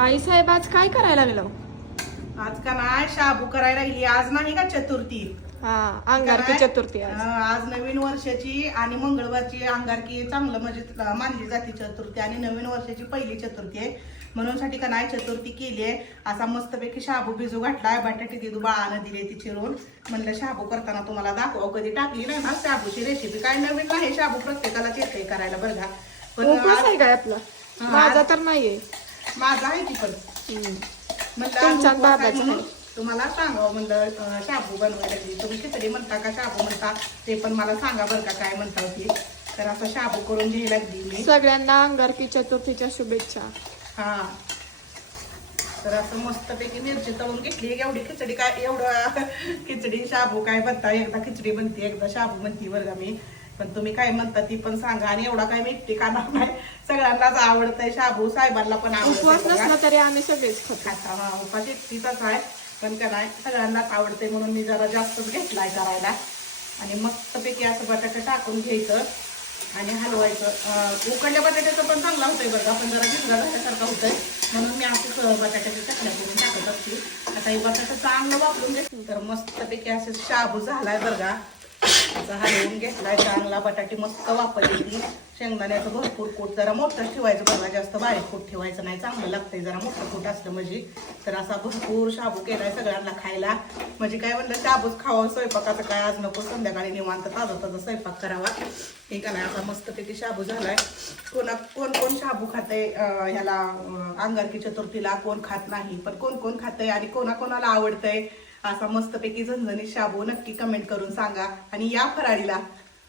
आई साहेब आज काय करायला लागलो? आज का नाही शाबू करायला लागली. आज नाही का चतुर्थी? हा, अंगारकी चतुर्थी आज. आज नवीन वर्षाची आणि मंगळवारची अंगारकी चांगलं म्हणजे मानली जाते चतुर्थी आणि नवीन वर्षाची पहिली चतुर्थी आहे. म्हणून साठी का नाही चतुर्थी केली आहे. असा मस्तपैकी शाबू भिजू घातलाय. बटाटे दिदू बाळानं दिले ती चिरून. म्हणलं शाबू करताना तुम्हाला दाखवा. कधी टाकली नाही ना शाबूची रेसिपी. काय नवीन नाही, शाबू प्रत्येकालाच येते करायला बरं का. उपवास आहे काय आपला? हा, माझा तर नाहीये. माझा आहे ती पण म्हणलं आज तुमच्या उपवास आहे बाबाचा म्हणून आहे. तुम्हाला सांगावं म्हणलं शाबू बनवायला लागली. तुम्ही खिचडी म्हणता का शाबू म्हणता ते पण मला सांगा बरं का काय म्हणता होती. तर असं शाबू करून घ्यायला लागली मी. सगळ्यांना अंगारकी चतुर्थीच्या शुभेच्छा. हा, तर असं मस्तपैकी मिरची तळून घेतली. एवढी खिचडी काय एवढं खिचडी शाबू काय बनता, एकदा खिचडी बनते एकदा शाबू बनते बरं का मी. पण तुम्ही काय म्हणता ती पण सांगा. आणि एवढा काय मी एकटी खाणार नाही, सगळ्यांनाच आवडतंय शाबू. साहेबांना पण उपवास आवडत. नसला तरी आम्ही सगळेच खातो. आता हा उपास एकटीचाच आहे पण का नाही सगळ्यांनाच आवडते म्हणून मी जरा जास्तच घेतलाय करायला. आणि मस्तपैकी असं बटाटे टाकून घ्यायचं आणि हलवायचं. उकडल्या बटाट्याचं पण चांगला होतंय बघा, पण जरा भिजला झाल्यासारखं होतंय म्हणून मी असं बटाट्याच्या चटण्या करून टाकत असते. आता हे बटाटा चांगलं वापरून घेतलं तर मस्तपैकी असं शाबू झालाय बरं का. असं हलवून घेतलाय चांगला. बटाटे मस्त वापरली. शेंगदाण्याचं भरपूर कूट जरा मोठं ठेवायचं बघा, जास्त बारीक कूट ठेवायचं नाही. चांगलं लागतंय जरा मोठं कूट असलं म्हणजे. तर असा भरपूर शाबू केलाय सगळ्यांना खायला. म्हणजे काय म्हणलं शाबूच खावा, स्वयंपाकाचं काय आज नको, संध्याकाळी निवांत ताजा ताजा स्वयंपाक करावा. हे का नाही असा मस्तपैकी शाबू झालाय. कोण कोण शाबू खातंय ह्याला अंगारकी चतुर्थीला, कोण खात नाही. पण कोण कोण खातंय आणि कोणाकोणाला आवडतंय असा मस्तपैकी झणझणीत शाबू नक्की कमेंट करून सांगा. आणि या फराळीला